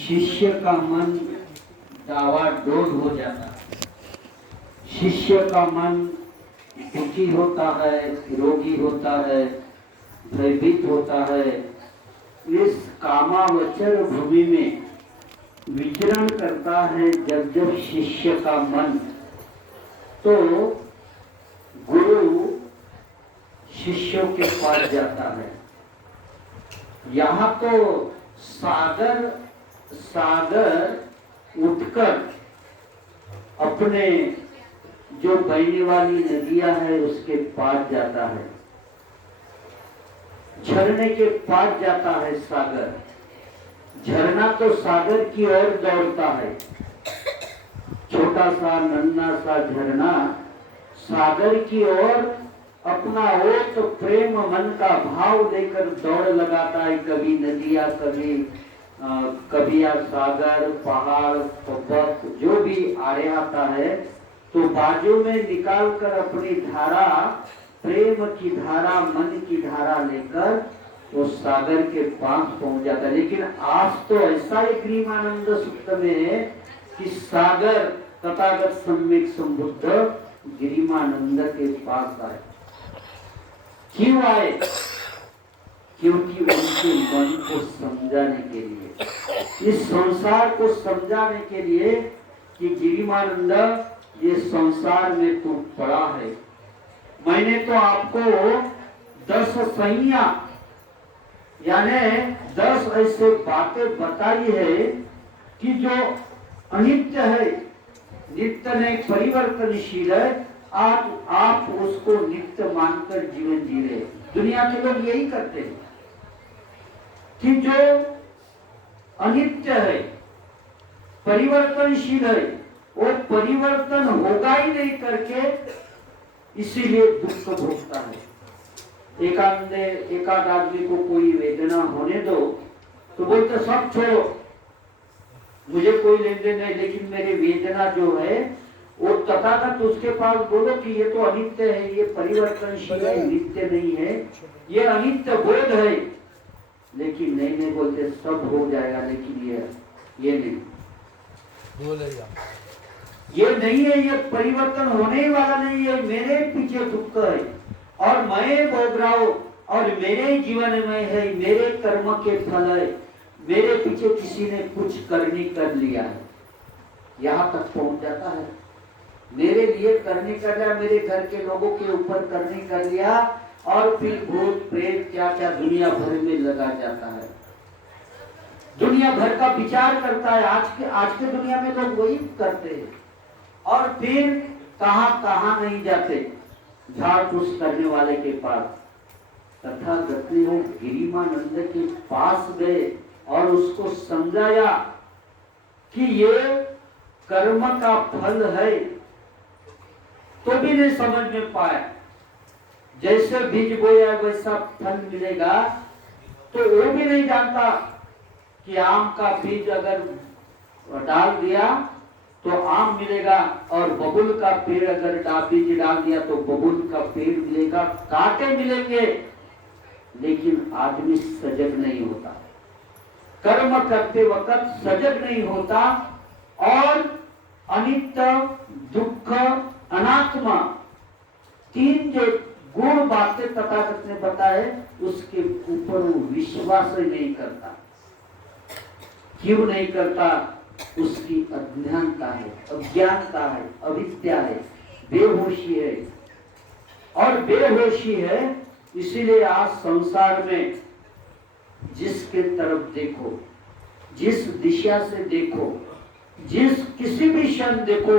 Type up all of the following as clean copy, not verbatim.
शिष्य का मन डावाडोल हो जाता है। शिष्य का मन दुखी होता है, रोगी होता है, भयभीत होता है। इस कामावचर भूमि में विचरण करता है जब जब शिष्य का मन, तो गुरु शिष्यों के पास जाता है। यहाँ तो सागर उठकर अपने जो बहने वाली नदियां है उसके पास जाता है, झरने के पास जाता है सागर। झरना तो सागर की ओर दौड़ता है। छोटा सा नन्हा सा झरना सागर की ओर अपना ओत प्रेम मन का भाव लेकर दौड़ लगाता है। कभी नदियां, कभी सागर, पहाड़, पर्वत जो भी आड़े आता है तो बाजू में निकाल कर अपनी धारा, प्रेम की धारा, मन की धारा लेकर वो सागर के पास पहुंच जाता है। लेकिन आज तो ऐसा ही ग्रीमानंद सूक्त में है कि सागर तथागत सम्यक संबुद्ध गिरिमानंद के पास आए। क्यों आए? क्योंकि उनके मन को समझाने के लिए, इस संसार को समझाने के लिए कि गिरिमानंद ये संसार में तू पड़ा है। मैंने तो आपको 10 संज्ञा यानी 10 ऐसे बातें बताई है कि जो अनित्य है, नित्य नहीं, परिवर्तनशील है। आज आप उसको नित्य मानकर जीवन जी रहे। दुनिया के लोग यही करते हैं कि जो अनित्य है, परिवर्तनशील है, वो परिवर्तन होगा ही नहीं करके इसीलिए दुख भोगता है। एकाध आदमी को कोई वेदना होने दो तो बोलते सब छोड़ो, मुझे कोई लेन देन नहीं, लेकिन मेरी वेदना जो है वो तथागत उसके पास बोलो कि ये तो अनित्य है, ये परिवर्तनशील है, नित्य नहीं है, ये अनित्य बोध है। लेकिन नहीं बोलते सब हो जाएगा, लेकिन ये नहीं बोलेगा, ये नहीं है, ये परिवर्तन होने वाला नहीं है। मेरे पीछे दुख है और मैं भोग रहा हूं और मेरे जीवन में है, मेरे कर्म के फल है, मेरे पीछे किसी ने कुछ करनी कर लिया है। यहाँ तक पहुंच जाता है, मेरे लिए करने कर लिया, मेरे घर के लोगों के ऊपर करने कर लिया, और फिर भूत प्रेत क्या क्या दुनिया भर में लगा जाता है। दुनिया भर का विचार करता है। आज के दुनिया में लोग वही करते हैं और फिर कहां नहीं जाते, झाड़ फूस करने वाले के पास। तथागत ने वो गिरिमानंद के पास गए और उसको समझाया कि ये कर्म का फल है, तो भी नहीं समझ में पाया। जैसे बीज बोया वैसा फल मिलेगा, तो वो भी नहीं जानता कि आम का बीज अगर डाल दिया तो आम मिलेगा, और बबुल का पेड़ अगर बीज डाल दिया तो बबुल का पेड़ मिलेगा, कांटे मिलेंगे। लेकिन आदमी सजग नहीं होता, कर्म करते वक्त सजग नहीं होता, और अनित्य, दुख, अनात्मा, तीन जो गुण बातें तथागत ने बताए उसके ऊपर वो विश्वास ही नहीं करता। क्यों नहीं करता? उसकी अज्ञानता है, अज्ञानता है, अविद्या है, बेहोशी है। और बेहोशी है इसीलिए आज संसार में जिसके तरफ देखो, जिस दिशा से देखो, जिस किसी भी क्षण देखो,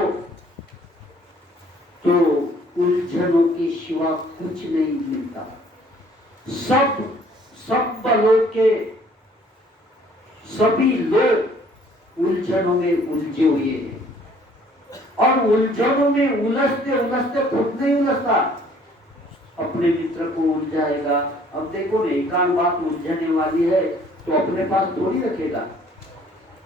तो उलझनों के सिवा कुछ नहीं मिलता। सब लोग के सभी लोग उलझनों में उलझे हुए हैं, और उलझनों में उलझते उलझते खुद नहीं उलझता, अपने मित्र को उलझाएगा। अब देखो ना, एकांत बात उलझने वाली है तो अपने पास थोड़ी रखेगा,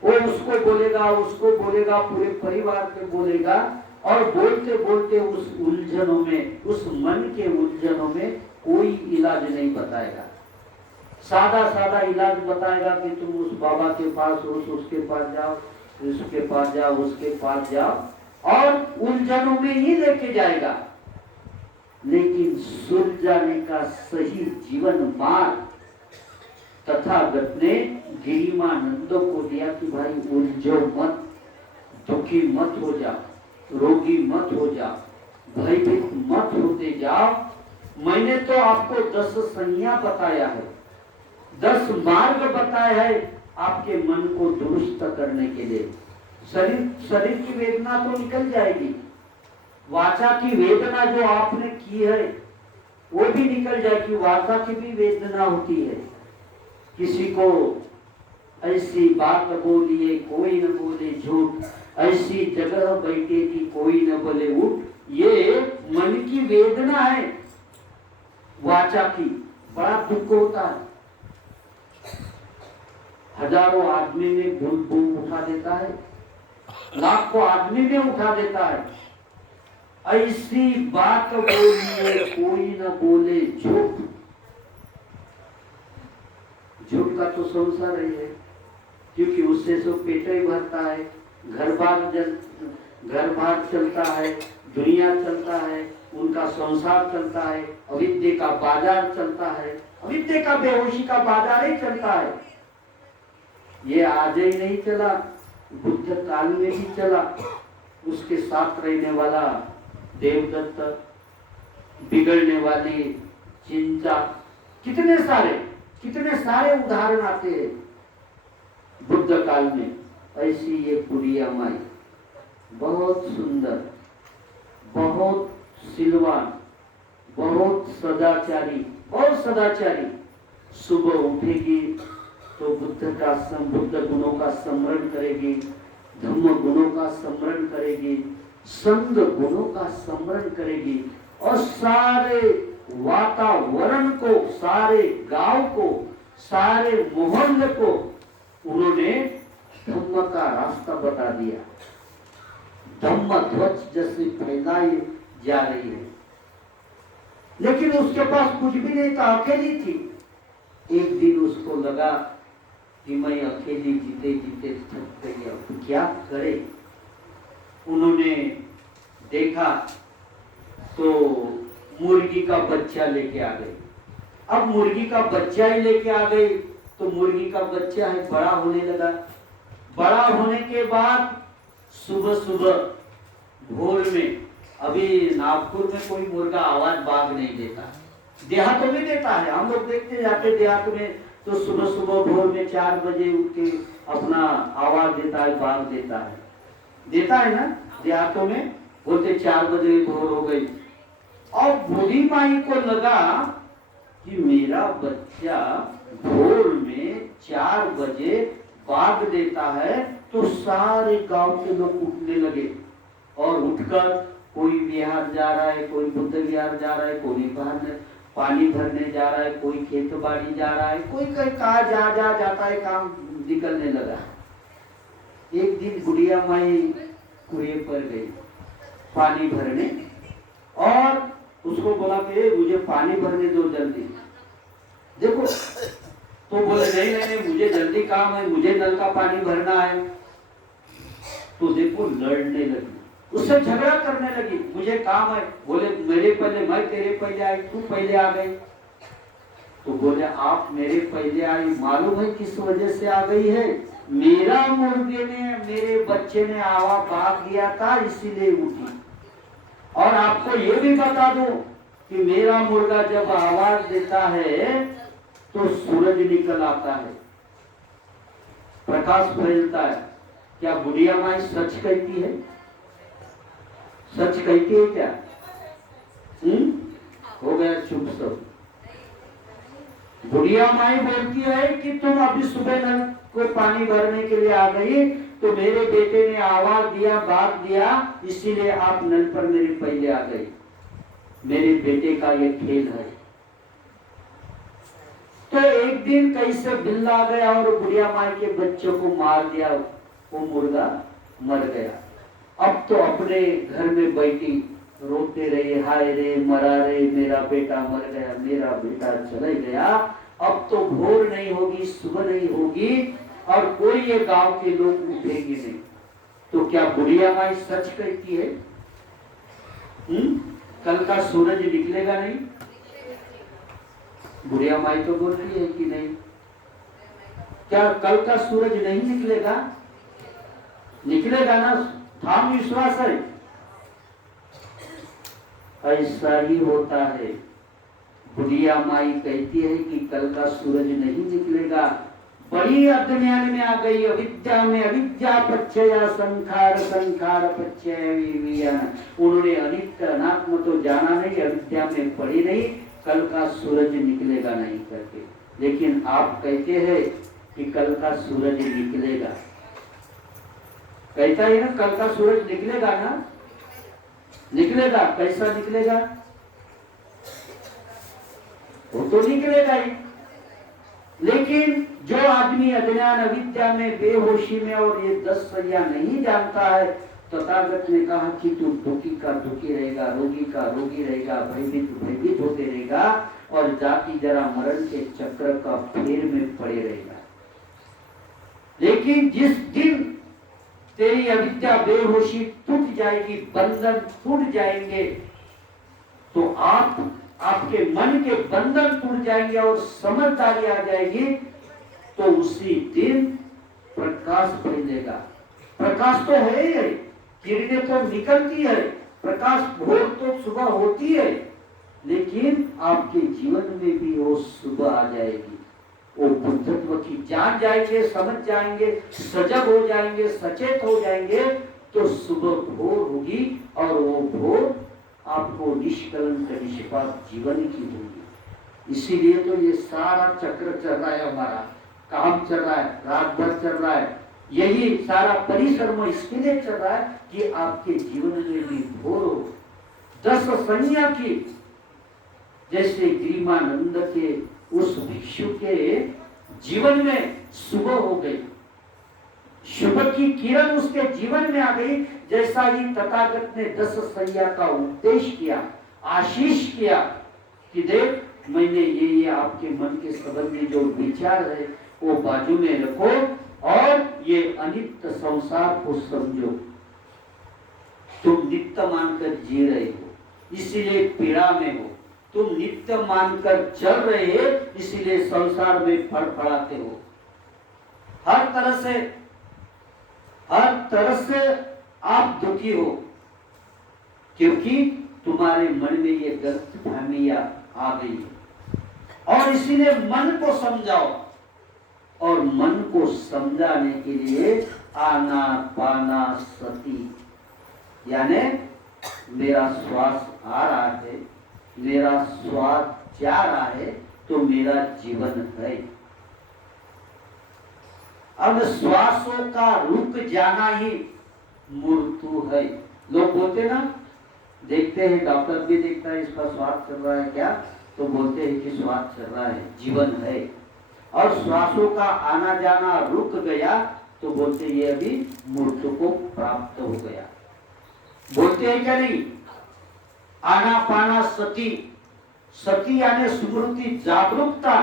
वो उसको बोलेगा, पूरे परिवार को बोलेगा, और बोलते बोलते उस उलझनों में, उस मन के उलझनों में कोई इलाज नहीं बताएगा। सादा सादा इलाज बताएगा कि तुम उस बाबा के पास हो, उसके पास जाओ, उसके पास जाओ, उसके पास जाओ, और उलझनों में ही लेके जाएगा। लेकिन सुलझाने का सही जीवन मार्ग तथागत ने गिरिमानंदों को दिया कि भाई उलझो मत, दुखी मत हो जाओ, रोगी मत हो जाओ, भयभीत मत होते जाओ। मैंने तो आपको 10 संज्ञा बताया है, 10 मार्ग बताया है आपके मन को दुरुस्त करने के लिए। शरीर की वेदना तो निकल जाएगी, वाचा की वेदना जो आपने की है वो भी निकल जाएगी। वाचा की भी वेदना होती है। किसी को ऐसी बात बोलिए कोई न बोले झूठ, ऐसी जगह बैठे कि कोई न बोले उठ, ये मन की वेदना है। वाचा की बड़ा दुख होता है। हजारों आदमी में भूल उठा देता है, लाखों आदमी में उठा देता है। ऐसी बात बोलिए कोई न बोले झूठ। झूठ का तो संसार ही है, क्योंकि उससे सब पेट ही भरता है, घर बार चलता है, दुनिया चलता है, उनका संसार चलता है, अविद्या का बाजार चलता है, अविद्या का बेहोशी का बाजार ही चलता है। ये आज ही नहीं चला, बुद्ध काल में भी चला। उसके साथ रहने वाला देवदत्त, बिगड़ने वाली चिंता, कितने सारे उदाहरण आते हैं बुद्ध काल में। ऐसी ये बुढ़िया माई बहुत सुंदर, बहुत सिलवान, बहुत सदाचारी, सुबह उठेगी तो बुद्ध गुणों का स्मरण करेगी, धम्म गुणों का स्मरण करेगी, संग गुणों का स्मरण करेगी, और सारे वातावरण को, सारे गांव को, सारे मोहल्ले को उन्होंने धम्म का रास्ता बता दिया। धम्म ध्वज जैसे फैलाई जा रही है। लेकिन उसके पास कुछ भी नहीं था, अकेली थी। एक दिन उसको लगा कि मैं अकेली जीते जीते थक गई, अब क्या करे। उन्होंने देखा तो मुर्गी का बच्चा लेके आ गई। अब मुर्गी का बच्चा ही लेके आ गई तो मुर्गी का बच्चा है बड़ा होने लगा। बड़ा होने के बाद सुबह सुबह भोर में, अभी नागपुर में कोई मुर्गा आवाज बाग नहीं देता, देहातों में देता है। हम लोग देखते जाते देहात में तो सुबह सुबह भोर में 4 बजे उठ के अपना आवाज देता है, बाग देता है ना देहातों में। बोलते 4 बजे भोर हो गई। और बूढ़ी माई को लगा कि मेरा बच्चा भोर में 4 बजे बाग देता है, तो सारे गांव के लोग उठने लगे। और उठकर कोई बिहार जा रहा है, कोई बुद्ध विहार जा रहा है, कोई बाहर पानी भरने जा रहा है, कोई खेत बाड़ी जा रहा है, कोई कहा जाता है, काम निकलने लगा। एक दिन बुढ़िया माई कुएं पर गई पानी भरने, और उसको बोला कि मुझे पानी भरने दो जल्दी। देखो तो बोले नहीं, मुझे जल्दी काम है, मुझे नल का पानी भरना है। तो देखो लड़ने लगी, उससे झगड़ा करने लगी, मुझे काम है। बोले मेरे पहले, मैं तेरे पहले आई, तू पहले आ गई। तो बोले आप मेरे पहले आई, मालूम है किस वजह से आ गई है? मेरा मुर्गे ने, मेरे बच्चे ने आवा भाग दिया था, इसीलिए उठी। और आपको ये भी बता दूं कि मेरा मुर्गा जब आवाज देता है तो सूरज निकल आता है, प्रकाश फैलता है। क्या बुढ़िया माई सच कहती है? सच कहती है क्या? हो गया चुप सब। बुढ़िया माई बोलती है कि तुम अभी सुबह नल को पानी भरने के लिए आ गई, तो मेरे बेटे ने आवाज दिया, बात दिया, इसीलिए आप नल पर मेरे पहले आ गई। मेरे बेटे का ये खेल है। तो एक दिन कैसे बिल्ला आ गया और बुढ़िया माई के बच्चों को मार दिया, वो मुर्गा मर गया। अब तो अपने घर में बैठी रोते रही, हाय रे मरा रे, मेरा बेटा मर गया, मेरा बेटा चले गया। अब तो भोर नहीं होगी, सुबह नहीं होगी और कोई ये गांव के लोग उठेंगे नहीं। तो क्या बुढ़िया माई सच कहती है? कल का सूरज निकलेगा नहीं? बुढ़िया माई तो बोलती है कि नहीं। क्या कल का सूरज नहीं निकलेगा? निकलेगा ना, ठाम विश्वास है। ऐसा ही होता है। बुढ़िया माई कहती है कि कल का सूरज नहीं निकलेगा। बड़ी अज्ञान में आ गई, अविद्या में, अविद्या पच्चया संखार, संखार पच्चय विज्ञान। उन्होंने अनित्य अनात्म तो जाना नहीं, अविद्या में पड़ी नहीं, कल का सूरज निकलेगा नहीं करके। लेकिन आप कहते हैं कि कल का सूरज निकलेगा। कहता है ना कल का सूरज निकलेगा ना, निकलेगा। कैसा निकलेगा? वो तो निकलेगा ही। लेकिन जो आदमी अज्ञान अविद्या में, बेहोशी में और ये 10 सैया नहीं जानता है, तथागत ने कहा कि तू दुखी का दुखी रहेगा, रोगी का रोगी रहेगा, भयभीत भयभीत होते रहेगा और जाति जरा मरण के चक्र का फेर में पड़े रहेगा। लेकिन जिस दिन तेरी अविद्या बेहोशी टूट जाएगी, बंधन टूट जाएंगे, तो आपके मन के बंधन टूट जाएंगे और समझदारी आ जाएगी, तो उसी दिन प्रकाश फैलेगा। प्रकाश तो है ही, किरणें तो निकलती है, प्रकाश भोर तो सुबह होती है, लेकिन आपके जीवन में भी वो सुबह आ जाएगी। वो बुद्धत्व की जान जाएंगे, समझ जाएंगे, सजग हो जाएंगे, सचेत हो जाएंगे, तो सुबह भोर होगी और वो भोर आपको निष्कलंक निष्पाप जीवन की होगी। इसीलिए तो ये सारा चक्र चल रहा है, हमारा काम चल रहा है, रात भर चल रहा है, यही सारा परिश्रम इसके लिए चल रहा है कि आपके जीवन में भी भोर हो। 10 संज्ञा की, जैसे गिरिमानंद के उस भिक्षु के जीवन में सुबह हो गई, शुभ की किरण उसके जीवन में आ गई। जैसा ही तथागत ने 10 सैया का उपदेश किया, आशीष किया कि देख मैंने ये आपके मन के संबंधी जो विचार है वो बाजू में रखो और ये अनित्य संसार को समझो। तुम नित्य मानकर जी रहे हो, इसीलिए पीड़ा में हो। तुम नित्य मानकर चल रहे हो, इसीलिए संसार में फड़फड़ाते हो। हर तरह से आप दुखी हो, क्योंकि तुम्हारे मन में ये गलतफहमियां आ गई है। और इसीलिए मन को समझाओ, और मन को समझाने के लिए आनापाना सती, यानी मेरा श्वास आ रहा है, मेरा श्वास जा रहा है, तो मेरा जीवन है। अब श्वासों का रुक जाना ही मृत्यु है। लोग बोलते ना, देखते हैं, डॉक्टर भी देखता है इसका श्वास चल रहा है क्या, तो बोलते हैं कि श्वास चल रहा है, जीवन है। और श्वासों का आना जाना रुक गया तो बोलते ये अभी मृत्यु को प्राप्त हो गया। बोलते हैं क्या नहीं? आनापाना सती, सती यानी स्मृति, जागरूकता,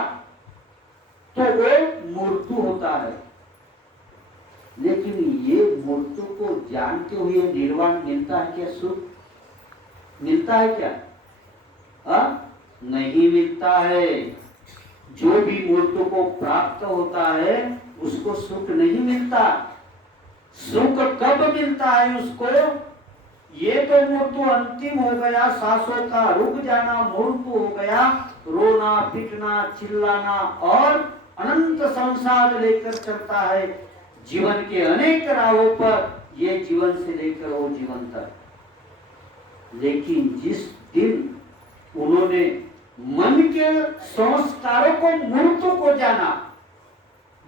तो वो मृत्यु होता है। लेकिन ये मृत्यु को जानते हुए निर्वाण मिलता है क्या? सुख मिलता है क्या? नहीं मिलता है। जो भी मृत्यु को प्राप्त होता है उसको सुख नहीं मिलता। सुख कब मिलता है उसको? ये तो मृत्यु अंतिम हो गया, सांसों का रुक जाना मृत्यु हो गया, रोना पीटना चिल्लाना और अनंत संसार लेकर चलता है जीवन के अनेक राहों पर, ये जीवन से लेकर वो जीवन तक। लेकिन जिस दिन उन्होंने मन के संस्कारों को, मृत्यु को जाना,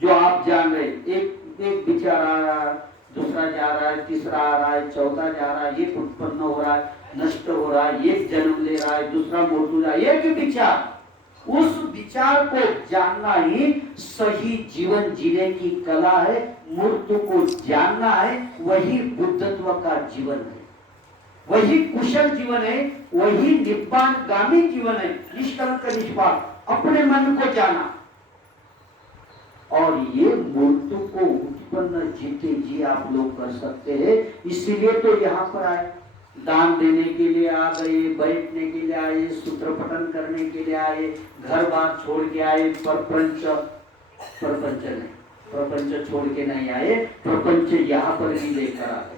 जो आप जान रहे, एक विचार आ रहा है, दूसरा जा रहा है, तीसरा आ रहा है, चौथा जा रहा है, एक उत्पन्न हो रहा है, नष्ट हो रहा है, एक जन्म ले रहा है, दूसरा मृत्यु जा, एक विचार, उस विचार को जानना ही सही जीवन जीने की कला है। मृत्यु को जानना है, वही बुद्धत्व का जीवन है, वही कुशल जीवन है, वही निब्बान गामी जीवन है, निष्कलंक निष्पाप। अपने मन को जाना। और ये मूर्ति को उत्पन्न जीते जी आप लोग कर सकते हैं। इसीलिए तो यहाँ पर आए, दान देने के लिए आ गए, बैठने के लिए आए, सूत्र पठन करने के लिए आए, घर बार छोड़ के आए। प्रपंच नहीं, प्रपंच छोड़ के नहीं आए, प्रपंच यहाँ पर भी लेकर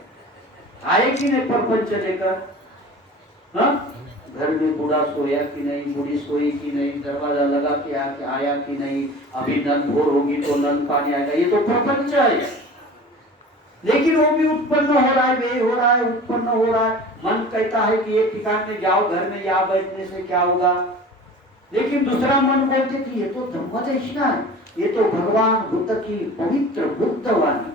आए कि नहीं? प्रपंच लेकर, हाँ? घर में बूढ़ा सोया कि नहीं, बूढ़ी सोई कि नहीं, दरवाजा लगा के आया कि नहीं, अभी नल भोर होगी तो नल पानी आएगा, ये तो प्रपंच है। लेकिन वो भी उत्पन्न हो रहा है, वे हो रहा है, उत्पन्न हो रहा है। मन कहता है कि ये ठिकाने में जाओ, घर में या बैठने से क्या होगा, लेकिन दूसरा मन बोलते कि ये तो धम्मदेशना है, ये तो भगवान बुद्ध की पवित्र बुद्धवाणी,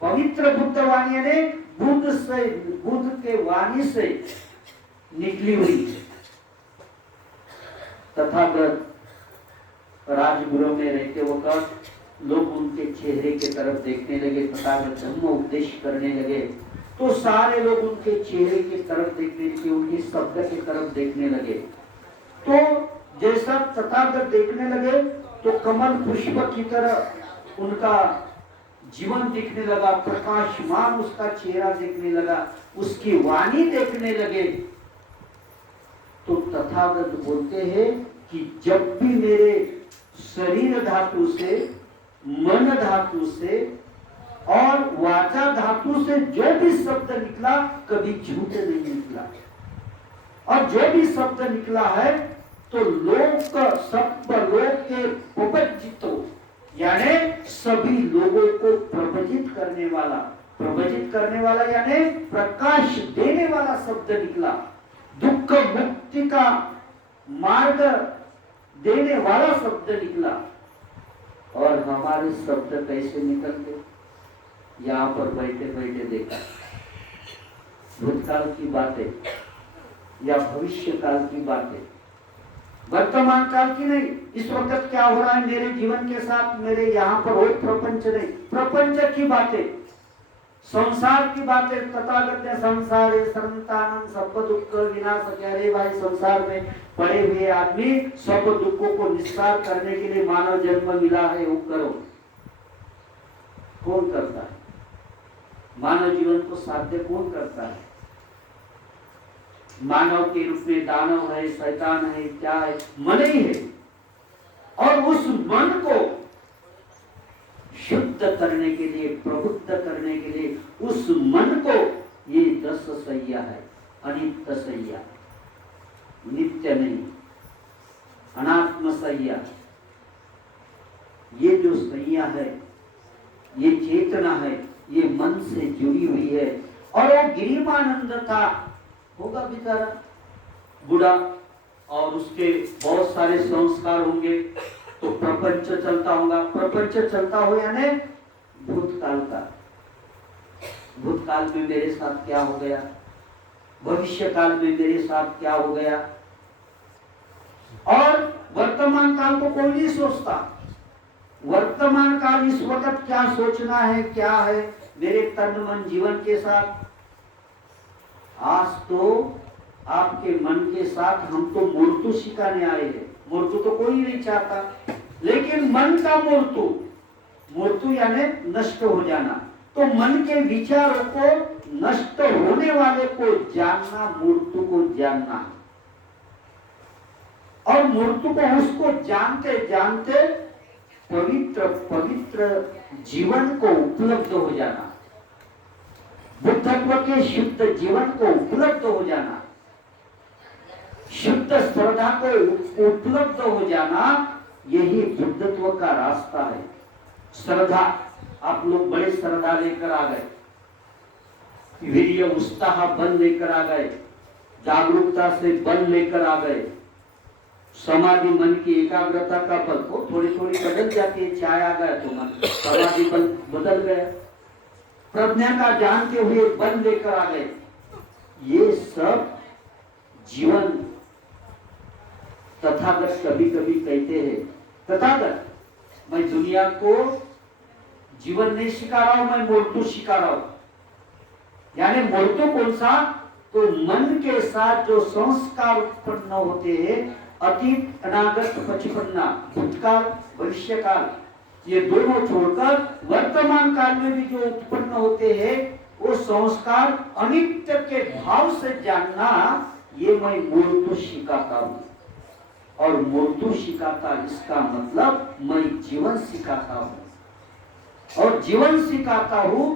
पवित्र बुद्धवाणी यानी बुद्ध के वाणी से निकली हुई। तथागत राजगृह में रहते वक्त लोग उनके चेहरे के तरफ देखने लगे, तथागत धम्म उपदेश करने लगे तो सारे लोग उनके चेहरे की तरफ देखने लगे, उनकी शब्द की तरफ देखने लगे। तो जैसा तथागत देखने लगे तो कमल पुष्प की तरह उनका जीवन दिखने लगा, प्रकाशमान उसका चेहरा देखने लगा, उसकी वाणी देखने लगे। तो तथागत बोलते हैं कि जब भी मेरे शरीर धातु से, मन धातु से और वाचा धातु से जो भी शब्द निकला कभी झूठ नहीं निकला, और जो भी शब्द निकला है तो लोग सब लोग के प्रवजितो यानी सभी लोगों को प्रवजित करने वाला यानी प्रकाश देने वाला शब्द निकला, दुख मुक्ति का मार्ग देने वाला शब्द निकला। और हमारे शब्द कैसे निकलते, यहाँ पर बैठे बैठे देखा, भूतकाल की बातें या भविष्य काल की बातें, वर्तमान काल की नहीं। इस वक्त क्या हो रहा है मेरे जीवन के साथ, मेरे यहाँ पर हो प्रपंच नहीं, प्रपंच की बातें, संसार की बातें। तथागत ने संसारे संतानम सब दुख विनाश, अरे भाई संसार में पड़े हुए आदमी सब दुखों को निस्तार करने के लिए मानव जन्म मिला है, वो करो। कौन करता है? मानव जीवन को साध्य कौन करता है? मानव के रूप में दानव है, शैतान है, क्या है? मन ही है। और उस मन को शुद्ध करने के लिए, प्रबुद्ध करने के लिए उस मन को, ये 10 सैया है, अनित्य सैया, नित्य नहीं, अनात्म सैया। ये जो सैया है, ये चेतना है, ये मन से जुड़ी हुई है। और वो गिरिमानंद था, होगा बेचारा बूढ़ा, और उसके बहुत सारे संस्कार होंगे, तो प्रपंच चलता होगा। प्रपंच चलता हो यानी भूतकाल का, भूतकाल में मेरे साथ क्या हो गया, भविष्य काल में मेरे साथ क्या हो गया, और वर्तमान काल को कोई नहीं सोचता। वर्तमान काल इस वक्त क्या सोचना है, क्या है मेरे तन मन जीवन के साथ। आज तो आपके मन के साथ हम तो मूर्ति सिखाने आए हैं। मूर्ति तो कोई नहीं चाहता, लेकिन मन का मूर्ति यानी नष्ट हो जाना। तो मन के विचारों को नष्ट होने वाले को जानना, मूर्ति को जानना, और मूर्ति को उसको जानते जानते पवित्र पवित्र जीवन को उपलब्ध हो जाना, बुद्धत्व के शुद्ध जीवन को उपलब्ध हो जाना, शुद्ध श्रद्धा को उपलब्ध हो जाना, यही बुद्धत्व का रास्ता है। श्रद्धा, आप लोग बड़े श्रद्धा लेकर आ गए, वीर्य उत्साह बल लेकर आ गए, जागरूकता से बल लेकर आ गए, समाधि मन की एकाग्रता का बल को थोड़ी थोड़ी बदल जाती है। चाय आ गया तो मन समाधि बल बदल गया, प्रज्ञा का जानते हुए बल लेकर आ गए। ये सब जीवन तथागत कभी कभी कहते हैं, तथागत मैं दुनिया को जीवन नहीं सिखा रहा हूं, मैं मूर्ति सिखा रहा हूं। यानी मूर्ति कौन सा? तो मन के साथ जो संस्कार उत्पन्न होते हैं अतीत अनागत पचपन्ना, भूतकाल भविष्यकाल, ये दोनों छोड़कर वर्तमान काल में भी जो उत्पन्न होते हैं वो संस्कार अनित्य के भाव से जानना, ये मैं मूर्त सिखाता हूँ। और मूर्त सिखाता इसका मतलब मैं जीवन सिखाता हूँ। और जीवन सिखाता हूँ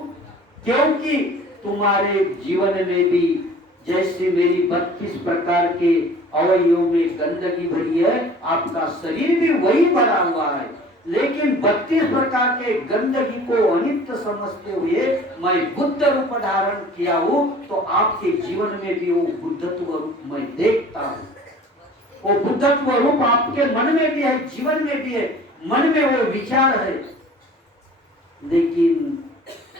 क्योंकि तुम्हारे जीवन में भी जैसे मेरी 32 प्रकार के अवयवों में गंदगी भरी है, आपका शरीर भी वही भरा हुआ है। लेकिन 32 प्रकार के गंदगी को अनित्य समझते हुए मैं बुद्ध रूप धारण किया हूँ, तो आपके जीवन में भी वो बुद्धत्व रूप मैं देखता हूँ। वो बुद्धत्व रूप आपके मन में भी है, जीवन में भी है। मन में वो विचार है, लेकिन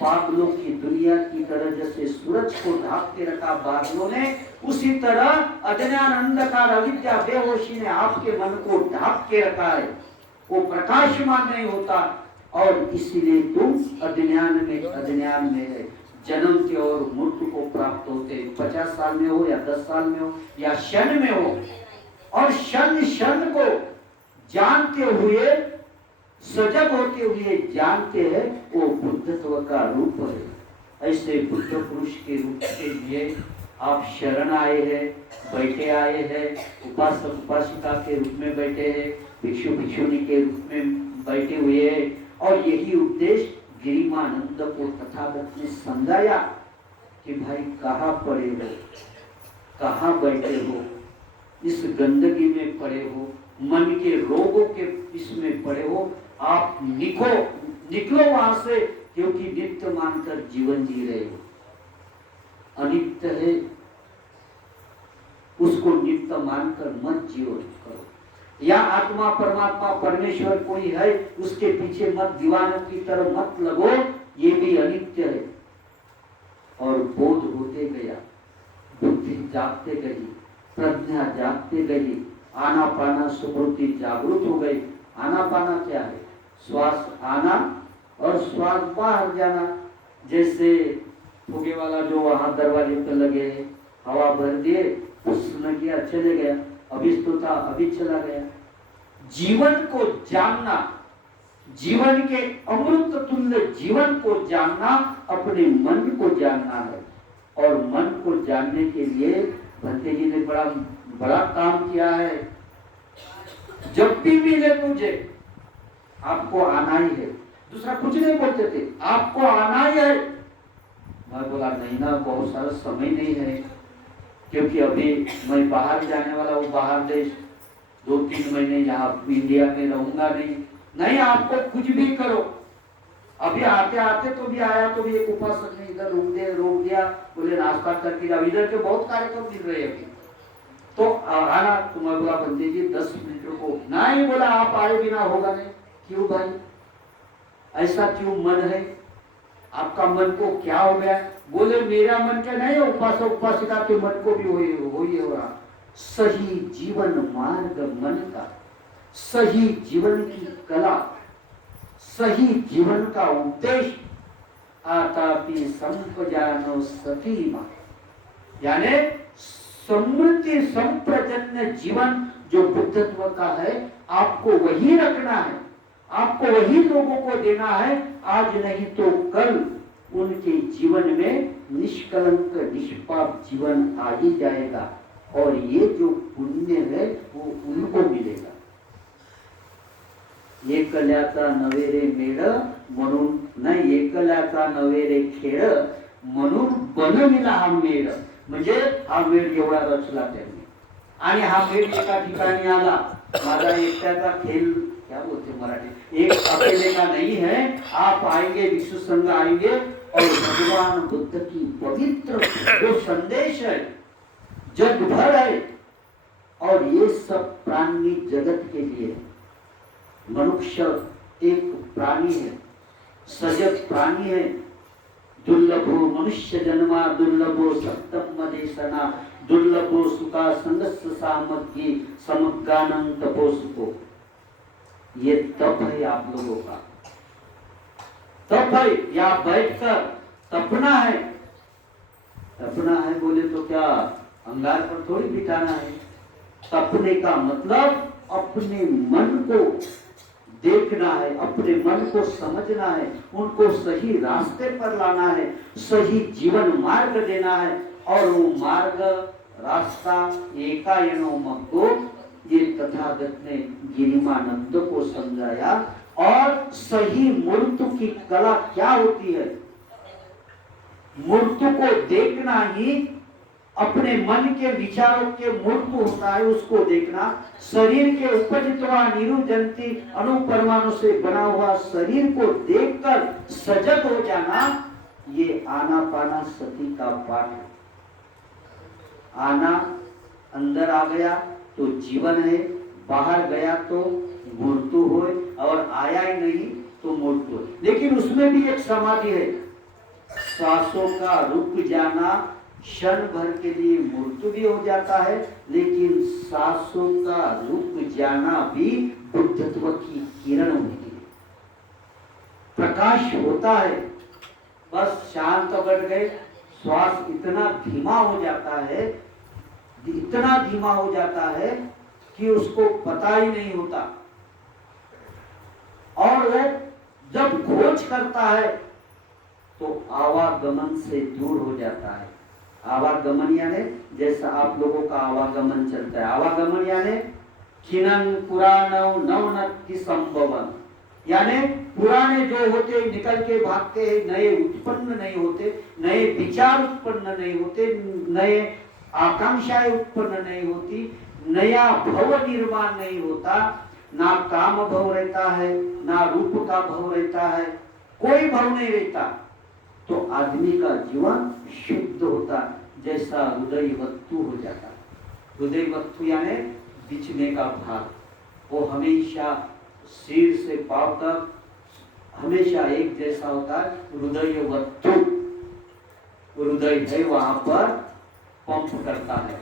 पागलों की दुनिया की तरह जैसे सूरज को ढाक के रखा बादलों ने, उसी तरह अज्ञान अंधकार अविद्या बेहोशी ने आपके मन को ढाक के रखा है। वो प्रकाशमान नहीं होता और इसीलिए तुम अज्ञान में है, जन्मते और मृत्यु को प्राप्त होते। 50 साल में हो या 10 साल में हो या क्षण में हो, और क्षण को जानते हुए, सजग होते हुए जानते हैं, वो बुद्धत्व का रूप है। ऐसे बुद्ध पुरुष के रूप के लिए आप शरण आए हैं, बैठे आए हैं, उपासक उपासिका के रूप में बैठे हैं, भिक्षु भिक्षुणी के रूप में बैठे हुए हैं। और यही उपदेश गिरिमानंद को तथागत ने समझाया कि भाई कहाँ पड़े हो, कहाँ बैठे हो, इस गंदगी में पड़े हो, मन के रोगों के इसमें पड़े हो, आप निकलो वहां से, क्योंकि नित्य मानकर जीवन जी रहे हो। अनित्य है उसको नित्य मानकर मत जीवन करो। या आत्मा परमात्मा परमेश्वर कोई है उसके पीछे मत दीवानों की तरह मत लगो, ये भी अनित्य है। और बोध होते गया, बुद्धि जागते गई, प्रज्ञा जागते गई, आना पाना सुकृति जागृत हो गई। आना पाना क्या है? श्वास आना और श्वास बाहर जाना। जैसे फुगे वाला जो वहां दरवाजे पर लगे, हवा भर दिए, उसने किया, चले गया, अभी तो था अभी चला गया। जीवन को जानना, जीवन के अमृत तुल्य जीवन को जानना, अपने मन को जानना है। और मन को जानने के लिए भंते जी ने बड़ा काम किया है। जब भी मिले मुझे, आपको आना ही है, दूसरा कुछ नहीं बोलते थे, आपको आना ही है। मैं बोला नहीं ना, बहुत सारा समय नहीं है, क्योंकि अभी मैं बाहर जाने वाला हूँ, बाहर देश 2-3 महीने यहाँ इंडिया में रहूंगा नहीं, आपको कुछ भी करो। अभी आते आते तो भी आया, तो भी एक उपासक ने इधर रोक दिया, बोले नाश्ता करके जाओ। इधर के बहुत कार्यक्रम मिल रहे अभी, तो आना। तो मैं बोला बंदे जी 10 मिनट रुको। नहीं बोला, आप आए बिना होगा नहीं। क्यों भाई, ऐसा क्यों मन है आपका? मन को क्या हो गया? बोले मेरा मन क्या नहीं है, उपासक उपासिका के मन को भी वही हो रहा। सही जीवन मार्ग मन का, सही जीवन की कला, सही जीवन का उपदेश आतापि संपजानो सतीमा, यानी समृद्धि संप्रजन्य जीवन जो बुद्धत्व का है, आपको वही रखना है, आपको वही लोगों को देना है। आज नहीं तो कल उनके जीवन में निष्कलंक निष्पाप जीवन आ ही जाएगा, और ये जो पुण्य है वो उनको मिलेगा। एकल्याचा नवे रे मेळ म्हणून नाही, एकल्याचा नवे रे खेळ म्हणून बनविला हा मेळ. म्हणजे हा मेळ एवढा रचला त्यांनी, आणि हा मेळ एका ठिकाणी आला. माझा एकट्याचा खेळ क्या बोलते मराठी, एक अकेले का नहीं है, आप आएंगे, विश्व संघ आएंगे, और भगवान बुद्ध की पवित्र जो संदेश है जग भर है, और ये सब प्राणी जगत के लिए। मनुष्य एक प्राणी है, सजग प्राणी है। दुर्लभो मनुष्य जन्मा, दुर्लभो सप्तम देशना, दुर्लभो सुखा संगस्य सामग्री समज्ञानं तपोसुको। ये तप है आप लोगों का, तप है। या बैठकर तपना है, तपना है बोले तो क्या अंगार पर थोड़ी बिठाना है, तपने का मतलब अपने मन को देखना है, अपने मन को समझना है, उनको सही रास्ते पर लाना है, सही जीवन मार्ग देना है। और वो मार्ग रास्ता एकायनो मग्गो, ये तथागत ने गिरिमानंद को समझाया। और सही मूर्ति की कला क्या होती है? मूर्ति को देखना ही अपने मन के विचारों के मूर्त होता है, उसको देखना। शरीर के उपजितवा निरुजंती अणुपरमाणु से बना हुआ शरीर को देखकर सजग हो जाना, ये आनापाना सती का पाठ है। आना अंदर आ गया तो जीवन है, बाहर गया तो मृत्यु हो, और आया ही नहीं तो मृत्यु हो। लेकिन उसमें भी एक समाधि है, सांसों का रुक जाना, क्षण भर के लिए मृत्यु भी हो जाता है, लेकिन सांसों का रुक जाना भी बुद्धत्व की किरण होती है, प्रकाश होता है। बस शांत बैठ गए, श्वास इतना धीमा हो जाता है, इतना धीमा हो जाता है कि उसको पता ही नहीं होता। और वह जब खोज करता है तो आवागमन से दूर हो जाता है। आवागमन यानी जैसा आप लोगों का आवागमन चलता है, आवागमन यानी खिनन पुराणव नवनति संभवन, यानी पुराने जो होते निकल के भागते हैं, नए उत्पन्न नहीं होते, नए विचार उत्पन्न नहीं होते, नए आकांक्षाएं उत्पन्न नहीं होती, नया भव निर्माण नहीं होता, ना काम भव रहता है, ना रूप का भव रहता है, कोई भव नहीं रहता। तो आदमी का जीवन शुद्ध होता, जैसा हृदय वस्तु हो जाता। हृदय वस्तु यानी बिछने का भाग, वो हमेशा सिर से पांव तक हमेशा एक जैसा होता है। हृदय वस्तु, हृदय है वहां पर पंप करता है,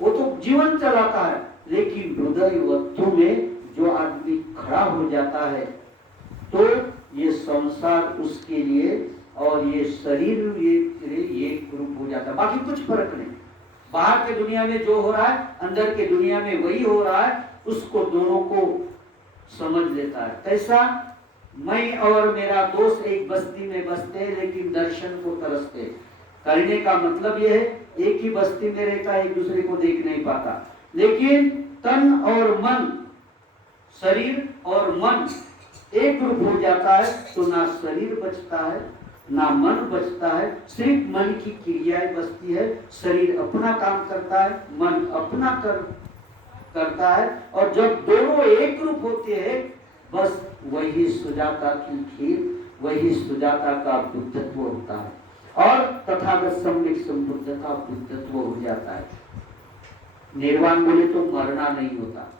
वो तो जीवन चलाता है। लेकिन हृदय वस्तु में जो आदमी खड़ा हो जाता है तो ये संसार उसके लिए और ये शरीर ये ग्रुप हो जाता है, बाकी कुछ फर्क नहीं। बाहर के दुनिया में जो हो रहा है, अंदर के दुनिया में वही हो रहा है, उसको दोनों को समझ लेता है। कैसा? मैं और मेरा दोस्त एक बस्ती में बसते हैं, लेकिन दर्शन को तरसते। करने का मतलब यह है, एक ही बस्ती में रहता है, एक दूसरे को देख नहीं पाता। लेकिन तन और मन, शरीर और मन एक रूप हो जाता है तो ना शरीर बचता है ना मन बचता है, सिर्फ मन की क्रियाएं बचती है। शरीर अपना काम करता है, मन अपना करता है, और जब दोनों एक रूप होते हैं, बस वही सुजाता की खीर, वही सुजाता का बुद्धत्व होता है। और तथागत सम्यक संबुद्ध का बुद्धत्व हो जाता है। निर्वाण बोले तो मरना नहीं होता।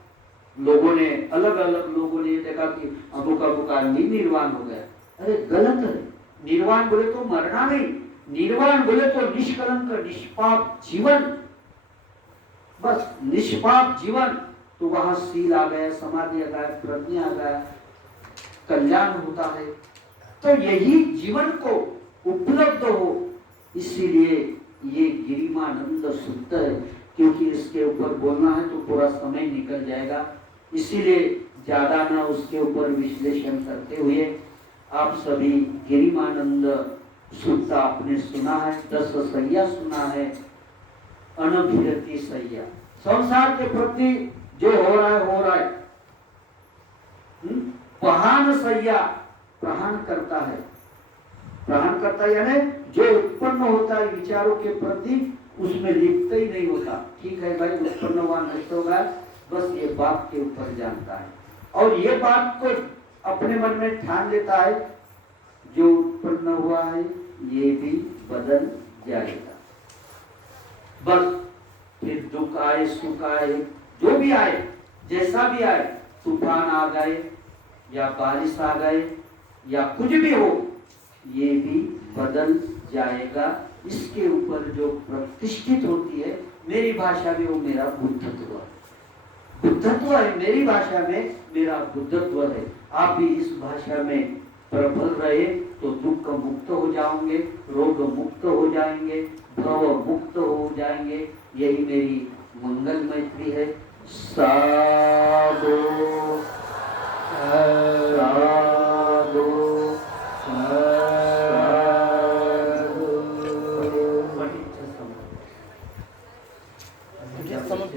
लोगों ने अलग अलग लोगों ने देखा कि अमुक अमुक आदमी निर्वाण हो गया, अरे गलत है। निर्वाण बोले तो मरना नहीं, निर्वाण बोले तो निष्कलंक निष्पाप जीवन, बस निष्पाप जीवन। तो वहां शील आ गया, समाधि आ गया, प्रज्ञा आ गया, कल्याण होता है। तो यही जीवन को उपलब्ध हो, इसीलिए ये गिरिमानंद शुद्ध है। क्योंकि इसके ऊपर बोलना है तो पूरा समय निकल जाएगा, इसीलिए ज्यादा ना उसके ऊपर विश्लेषण करते हुए आप सभी गिरिमानंद शुद्ध आपने सुना है, 10 सैया सुना है, अनभिरति सैया। संसार के प्रति जो हो रहा है प्रहान सैया, प्रहान करता है। प्रहान करता है यानी जो उत्पन्न होता है विचारों के प्रति, उसमें लिप्त ही नहीं होता। ठीक है भाई, उत्पन्न हुआ नष्ट होगा, बस ये बात के ऊपर जानता है, और ये बात को अपने मन में ठान लेता है, जो उत्पन्न हुआ है ये भी बदल जाएगा। बस फिर दुख आए सुख आए, जो भी आए, जैसा भी आए, तूफान आ गए या बारिश आ गए या कुछ भी हो, ये भी बदल जाएगा। इसके ऊपर जो प्रतिष्ठित होती है, मेरी भाषा में वो मेरा बुद्धत्व है। बुद्धत्व है मेरी भाषा में, मेरा बुद्धत्व है। आप भी इस भाषा में प्रबल रहे तो दुख मुक्त हो जाओगे, रोग मुक्त हो जाएंगे, भव मुक्त हो जाएंगे। यही मेरी मंगल मैत्री है साधु साधु समझ